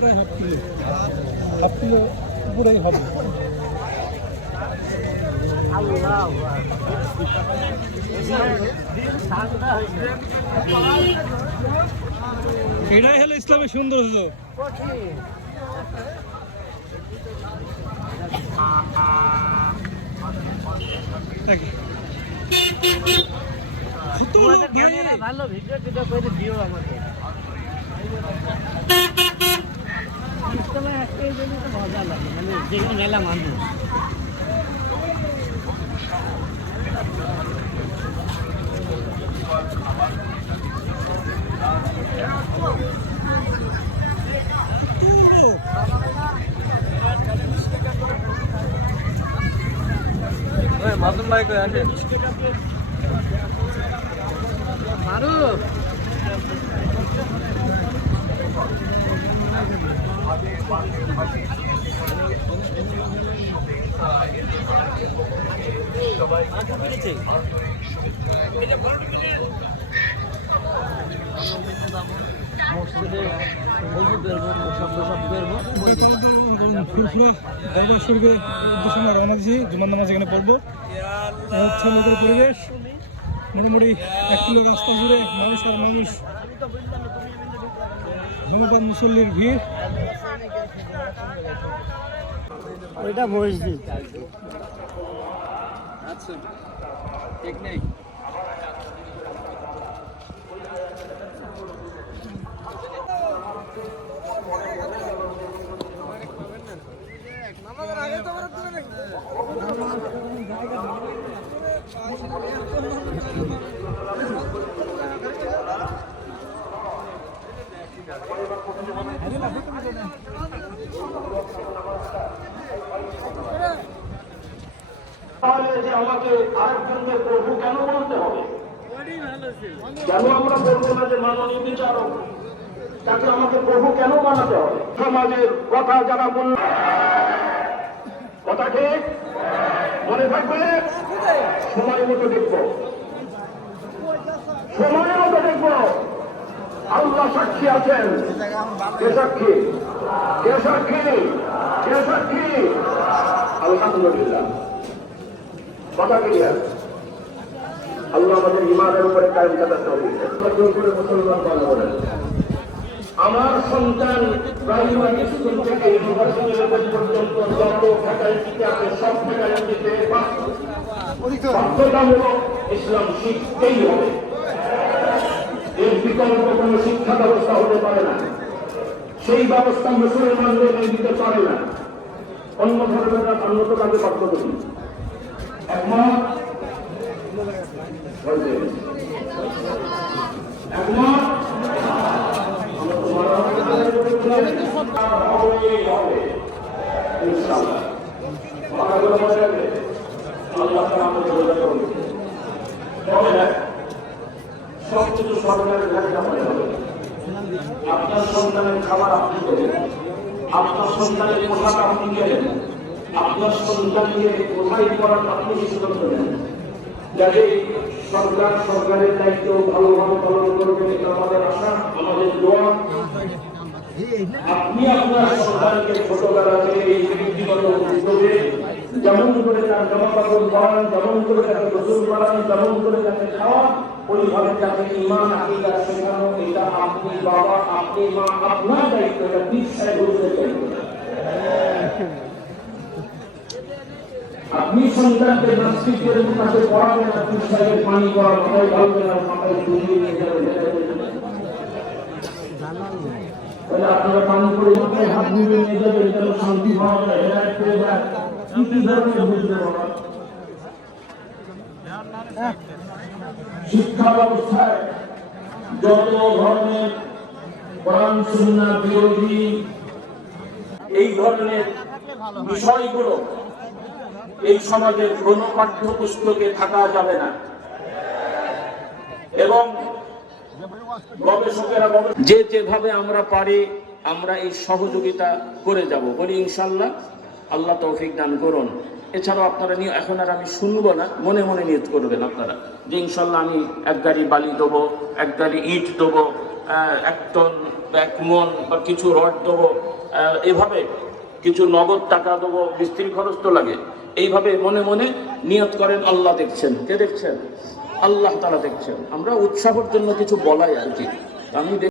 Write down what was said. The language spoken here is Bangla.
প্রায় হাফ কিলো পুরাই হবে। এটাই হলো ইসলামের সৌন্দর্য। ভালো ভিডিও টিডিও করে দিও আমাকে। একটাই জিনিস মজা লাগে, মানে যেগুলো মেলা মানুষ মাসুম ভাই কই আসে মারুফ রওনা দিয়েছি, জুমার নামাজ এখানে পড়বো। হচ্ছে লোকের পরিবেশ, মোটামুটি 1 কিলো রাস্তা জুড়ে মানুষ আর মানুষ, ধন্যবাদ মুসল্লির ভিড়। ওইটা মসজিদ। আচ্ছা ঠিক নেই। তাহলে যে আমাকে আরেকজনকে প্রভু কেন বলতে হবে? কেন আমরা বলবো না যে মাননীয় বিচারক, তাকে আমাকে প্রভু কেন বানাতে হবে? সমাজের কথা যারা বলল, কথা ঠিক মনে থাকবে। সময় মতো দেখবো, সময় মতো দেখবো। আল্লাহ সাক্ষী আছেন। কে সাক্ষী? কে সাক্ষী? কে সাক্ষী? আলহামদুলিল্লাহ। কথা ক্লিয়ার। আল্লাহ আমাদের ইমানের উপরে কায়েম থাকার তৌফিক দেন। করে মুসলমান বলেন, আমার সন্তান প্রাইমারি স্কুল থেকে ইউনিভার্সিটি লেভেল পর্যন্ত যত ফ্যাকাল্টিতে আছে সব ফ্যাকাল্টিতে বাধ্যতামূলক ইসলাম শিখতেই হবে। এর বিকল্প কোন শিক্ষা ব্যবস্থা হতে পারে না। সেই ব্যবস্থা মুসলমানদের দিতে পারে না। অন্য ধর্মের অন্যত কাজে বাধ্য করি। একমত একমত সবকিছু সরকারের লেখা মনে হবে। আপনার সন্তানের খাবার আপনি দেবেন, আপনার সন্তানের পোশাক আপনি কেনেন, আপনার সন্তানকে কোথায় পড়ান আপনি সিদ্ধান্ত নেন। যাতে সরকার সরকারের দায়িত্ব ভালোভাবে পালন করবে, এটা আমাদের আশা, আমাদের দোয়া। আপনি আপনার সন্তানকে ছোটবেলা থেকে এই ব্যক্তিগত উদ্যোগে যেমন করে তার জামা কাপড় পরান, যেমন করে তাকে গোসল করান, যেমন করে তাকে খাওয়ান, ওইভাবে তাকে ঈমান আকীদা শেখানো, এটা আপনি বাবা, আপনি মা, আপনার দায়িত্ব। এটা বিশ্বাস করতে চাইবে। আপনি সন্তানকে নাস্তিকের কাছে পড়াবেন, আপনি সাহেবের পানি করা মাথায় ঢালবেন আর মাথায় ডুবিয়ে নিয়ে যাবেন। আপনারা পানি করে মাথায় হাত ডুবিয়ে নিয়ে যাবেন, এটা শান্তি পাওয়া যায়। হেদায়েত পেয়ে যায়। কি ধরনের বুঝতে পারা শিক্ষা ব্যবস্থায় যত ধরনের কোরআন সুন্নাহ বিরোধী এই ধরনের বিষয়গুলো এই সমাজের কোনো পাঠ্যপুস্তকে থাকা যাবে না। এবং গবেষকেরা যে যেভাবে আমরা পারি আমরা এই সহযোগিতা করে যাব, বলি ইনশাল্লাহ। আল্লাহ তৌফিক দান করুন। এছাড়াও আপনারা নিয়ে এখন আর আমি শুনবো না, মনে মনে নিয়ত করবেন আপনারা যে ইনশাল্লাহ আমি এক গাড়ি বালি দেবো, এক গাড়ি ইট দেবো, 1 টন 1 মন বা কিছু রড দেবো, এভাবে কিছু নগদ টাকা দেবো, মিস্ত্রি খরচ তো লাগে। এইভাবে মনে মনে নিয়ত করেন। আল্লাহ দেখছেন। কে দেখছেন? আল্লাহ তাআলা দেখছেন। আমরা উৎসাহের জন্য কিছু বলাই আর কি। আমি